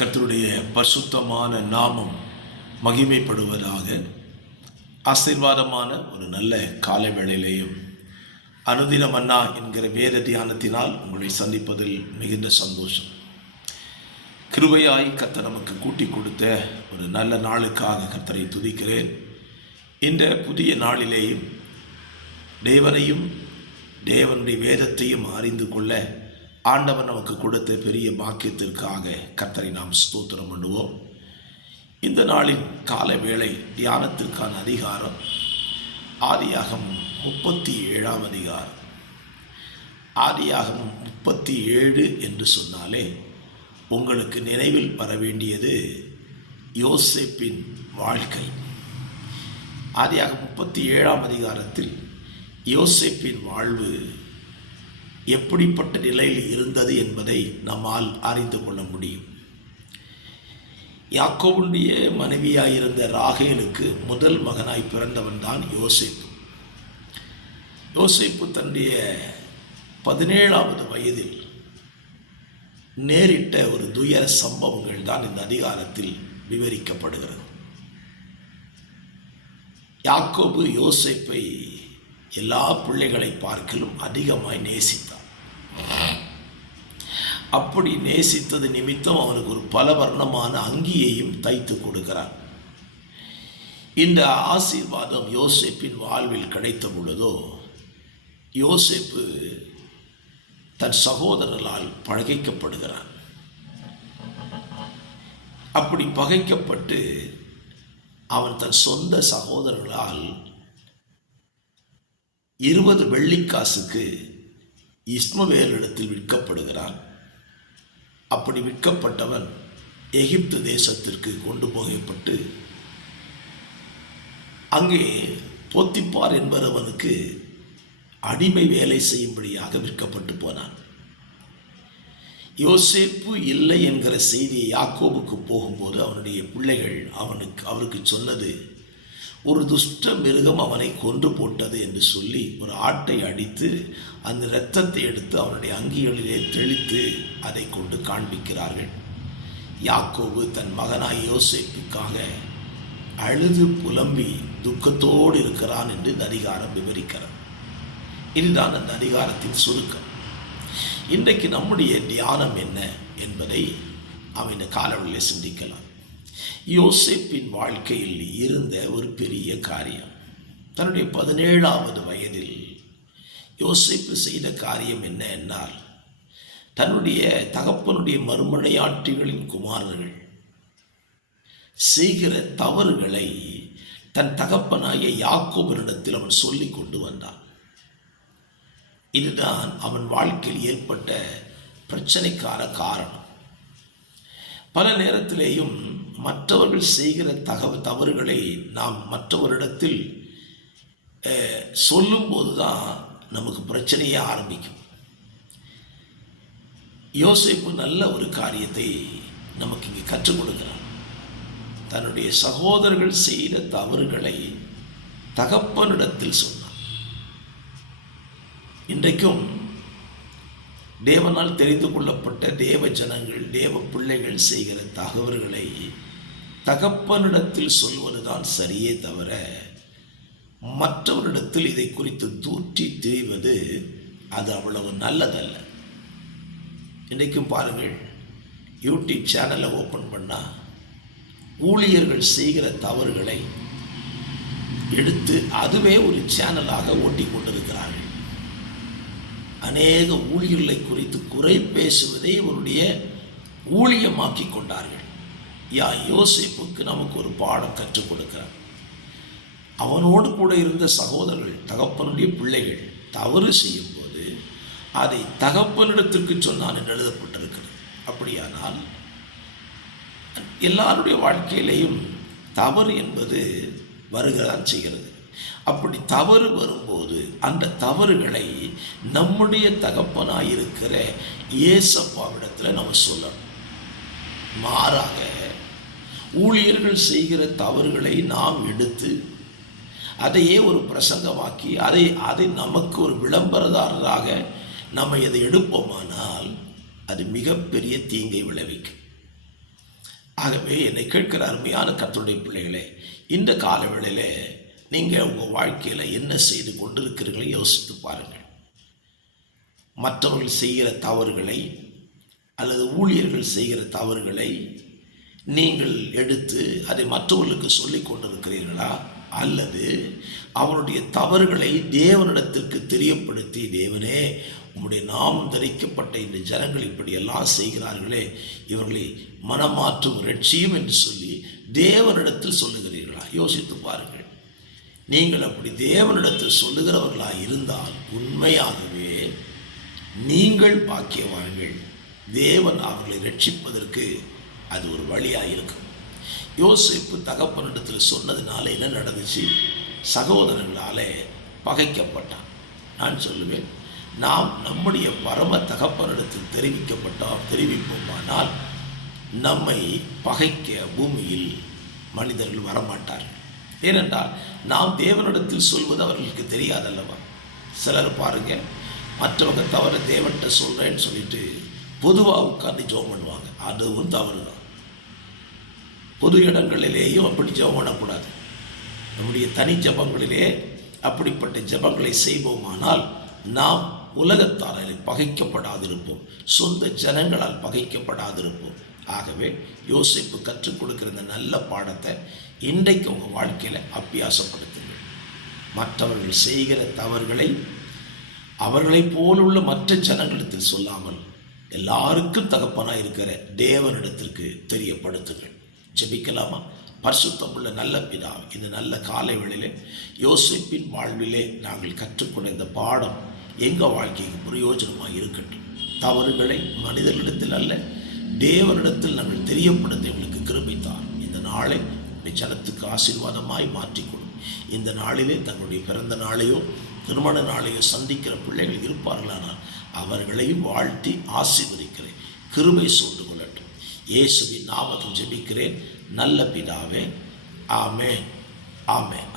கர்த்தருடைய பரிசுத்தமான நாமம் மகிமைப்படுவதாக. ஆசீர்வாதமான ஒரு நல்ல காலை வேளையிலேயும் அனுதின மன்னா என்கிற வேத தியானத்தினால் உங்களை சந்திப்பதில் மிகுந்த சந்தோஷம். கிருபையாய் கர்த்தர் நமக்கு கூட்டி கொடுத்த ஒரு நல்ல நாளுக்காக கர்த்தரை துதிக்கிறேன். இந்த புதிய நாளிலேயும் தேவனையும் தேவனுடைய வேதத்தையும் அறிந்து கொள்ள ஆண்டவர் நமக்கு கொடுத்த பெரிய பாக்கியத்திற்காக கர்த்தரை நாம் ஸ்தோத்திரம் பண்ணுவோம். இந்த நாளின் கால வேளை தியானத்திற்கான அதிகாரம் ஆதியாகமம் 37ஆம் அதிகாரம். ஆதியாகமம் 37 என்று சொன்னாலே உங்களுக்கு நினைவில் வர வேண்டியது யோசேப்பின் வாழ்க்கை. ஆதியாகமம் 37ஆம் அதிகாரத்தில் யோசேப்பின் வாழ்வு எப்படிப்பட்ட நிலையில் இருந்தது என்பதை நம்மால் அறிந்து கொள்ள முடியும். யாக்கோபுடைய மனைவியாயிருந்த ராகேலுக்கு முதல் மகனாய் பிறந்தவன் தான் யோசேப்பு. யோசேப்பு தன்னுடைய 17ஆவது வயதில் நேரிட்ட ஒரு துயர சம்பவங்கள் தான் இந்த அதிகாரத்தில் விவரிக்கப்படுகிறது. யாக்கோபு யோசேப்பை எல்லா பிள்ளைகளை பார்க்கிலும் அதிகமாய் நேசித்தார். அப்படி நேசித்தது நிமித்தம் அவனுக்கு ஒரு பல வர்ணமான அங்கியையும் தைத்து கொடுக்கிறார். இந்த ஆசீர்வாதம் யோசேப்பின் வாழ்வில் கிடைத்த பொழுதோ யோசேப்பு தன் சகோதரர்களால் பகைக்கப்படுகிறான். அப்படி பகைக்கப்பட்டு அவன் தன் சொந்த சகோதரர்களால் 20 வெள்ளிக்காசுக்கு இஸ்மவேலிடத்தில் விற்கப்படுகிறான். அப்படி விற்கப்பட்டவன் எகிப்து தேசத்திற்கு கொண்டு போகப்பட்டு அங்கே போத்திப்பார் என்பவனுக்கு அடிமை வேலை செய்யும்படியாக விற்கப்பட்டு போனான். யோசேப்பு இல்லை என்கிற செய்தியை யாக்கோபுக்கு போகும்போது அவனுடைய பிள்ளைகள் அவருக்கு சொன்னது, ஒரு துஷ்ட மிருகம் அவனை கொன்று போட்டது என்று சொல்லி ஒரு ஆட்டை அடித்து அந்த இரத்தத்தை எடுத்து அவனுடைய அங்கிகளிலே தெளித்து அதை கொண்டு காண்பிக்கிறார்கள். யாக்கோபு தன் மகனாய் யோசேப்புக்காக அழுது புலம்பி துக்கத்தோடு இருக்கிறான் என்று இந்த அதிகாரம் விவரிக்கிறார். இதுதான் அந்த அதிகாரத்தின் சுருக்கம். இன்றைக்கு நம்முடைய தியானம் என்ன என்பதை அவன் இந்த காலவெளியில் சிந்திக்கலாம். யோசேப்பின் வாழ்க்கையில் இருந்த ஒரு பெரிய காரியம், தன்னுடைய 17ஆவது வயதில் யோசேப்பு செய்த காரியம் என்ன என்னால், தன்னுடைய தகப்பனுடைய மறுமனையாட்டிகளின் குமாரர்கள் செய்கிற தவறுகளை தன் தகப்பனாய யாக்கோபினிடத்தில் அவன் சொல்லி கொண்டு வந்தான். இதுதான் அவன் வாழ்க்கையில் ஏற்பட்ட பிரச்சனைக்கான காரணம். பல நேரத்திலேயும் மற்றவர்கள் செய்கிற தவறுகளை நாம் மற்றவரிடத்தில் சொல்லும்போது தான் நமக்கு பிரச்சனையே ஆரம்பிக்கும். யோசேப்பு நல்ல ஒரு காரியத்தை நமக்கு இங்கே கற்றுக் கொடுக்கிறான். தன்னுடைய சகோதரர்கள் செய்த தவறுகளை தகப்பனிடத்தில் சொன்னான். இன்றைக்கும் தேவனால் தெரிந்து கொள்ளப்பட்ட தேவ ஜனங்கள், தேவ பிள்ளைகள் செய்கிற தகவல்களை தகப்பனிடத்தில் சொல்வதுதான் சரியே தவிர மற்றவரிடத்தில் இதை குறித்து தூற்றி திரிவது அது அவ்வளவு நல்லதல்ல. இன்றைக்கும் பாருங்கள், யூடியூப் சேனலை ஓப்பன் பண்ணால் ஊழியர்கள் செய்கிற தவறுகளை எடுத்து அதுவே ஒரு சேனலாக ஓட்டி கொண்டிருக்கிறார்கள். அநேக ஊழியர்களை குறித்து குறை பேசுவதை இவருடைய ஊழியமாக்கி கொண்டார்கள். யோசேப்புக்கு நமக்கு ஒரு பாடம் கற்றுக் கொடுக்கிறார். அவனோடு கூட இருந்த சகோதரர்கள், தகப்பனுடைய பிள்ளைகள் தவறு செய்யும் போது அதை தகப்பனிடத்திற்கு சொன்னான் என்று எழுதப்பட்டிருக்கிறது. அப்படியானால் எல்லாருடைய வாழ்க்கையிலையும் தவறு என்பது வருகிறதான் செய்கிறது. அப்படி தவறு வரும்போது அந்த தவறுகளை நம்முடைய தகப்பனாயிருக்கிற ஏசப்பாவிடத்தில் நம்ம சொல்லணும். மாறாக ஊழியர்கள் செய்கிற தவறுகளை நாம் எடுத்து அதையே ஒரு பிரசங்கமாக்கி அதை நமக்கு ஒரு விளம்பரதாரராக நம்ம இதை எடுப்போமானால் அது மிகப்பெரிய தீங்கை விளைவிக்கும். ஆகவே என்னை கேட்கிற அருமையான கர்த்தருடைய பிள்ளைகளே, இந்த காலவேளையிலே நீங்கள் உங்கள் வாழ்க்கையில் என்ன செய்து கொண்டிருக்கிறீர்களோ யோசித்து பாருங்கள். மற்றவர்கள் செய்கிற தவறுகளை அல்லது ஊழியர்கள் செய்கிற தவறுகளை நீங்கள் எடுத்து அதை மற்றவர்களுக்கு சொல்லிக் கொண்டிருக்கிறீர்களா, அல்லது அவருடைய தவறுகளை தேவனிடத்திற்கு தெரியப்படுத்தி, தேவனே உம்முடைய நாமம் தரிக்கப்பட்ட இந்த ஜனங்கள் இப்படியெல்லாம் செய்கிறார்களே, இவர்களை மனமாற்றும் ரட்சியும் என்று சொல்லி தேவனிடத்தில் சொல்லுகிறீர்களா? யோசித்து பாருங்கள். நீங்கள் அப்படி தேவனிடத்தில் சொல்லுகிறவர்களாக இருந்தால் உண்மையாகவே நீங்கள் பாக்கியவான்கள். தேவன் அவர்களை ரட்சிப்பதற்கு அது ஒரு வழியாக இருக்கும். யோசேப்பு தகப்பனிடத்தில் சொன்னதுனால என்ன நடந்துச்சு? சகோதரர்களாலே பகைக்கப்பட்டான். நான் சொல்லுவேன், நாம் நம்முடைய பரம தகப்பனிடத்தில் தெரிவிப்போமானால் நம்மை பகைக்க பூமியில் மனிதர்கள் வரமாட்டார்கள். ஏனென்றால் நாம் தேவனிடத்தில் சொல்வது அவர்களுக்கு தெரியாதல்லவா? சிலர் பாருங்க, மற்றவங்க தவிர தேவன்கிட்ட சொல்கிறேன்னு சொல்லிட்டு பொதுவாக உட்கார்ந்து ஜெபம் பண்ணுவாங்க. அதுவும் தவறு தான். பொது இடங்களிலேயும் அப்படி ஜெபம் பண்ணக்கூடாது. நம்முடைய தனி ஜெபங்களிலே அப்படிப்பட்ட ஜெபங்களை செய்வோமானால் நாம் உலகத்தாரால் பகைக்கப்படாதிருப்போம், சொந்த ஜனங்களால் பகைக்கப்படாதிருப்போம். ஆகவே யோசேப்பு கற்றுக் கொடுக்கிற இந்த நல்ல பாடத்தை இன்றைக்கு உங்கள் வாழ்க்கையில் அபியாசப்படுத்துங்கள். மற்றவர்கள் செய்கிற தவறுகளை அவர்களைப் போலுள்ள மற்ற ஜனங்களிடத்தில் சொல்லாமல் எல்லாருக்கும் தகப்பனாக இருக்கிற தேவனிடத்திற்கு தெரியப்படுத்துங்கள். ஜெபிக்கலாமா? பரிசுத்தமுள்ள நல்ல பிதா, இந்த நல்ல காலை வேளையிலே யோசேப்பின் வாழ்விலே நாங்கள் கற்றுக்கொண்ட இந்த பாடம் எங்கள் வாழ்க்கைக்கு பிரயோஜனமாக இருக்கட்டும். தவறுகளை மனிதர்களிடத்தில் அல்ல, தேவனிடத்தில் நாங்கள் தெரியப்படுத்த எங்களுக்கு கிருபைத்தார். இந்த நாளை ஜனத்துக்கு ஆசீர்வாதமாய் மாற்றிக்கொள்ளும். இந்த நாளிலே தங்களுடைய பிறந்த நாளையோ திருமண நாளையோ சந்திக்கிற பிள்ளைகள் இருப்பார்களானால் அவர்களையும் வாழ்த்தி ஆசீர்வதிக்கிறேன். கிருபை சூழ்ந்து கொள்ளட்டும். இயேசுவின் நாமத்தில் ஜெபிக்கிறேன் நல்ல பிதாவே. ஆமென், ஆமென்.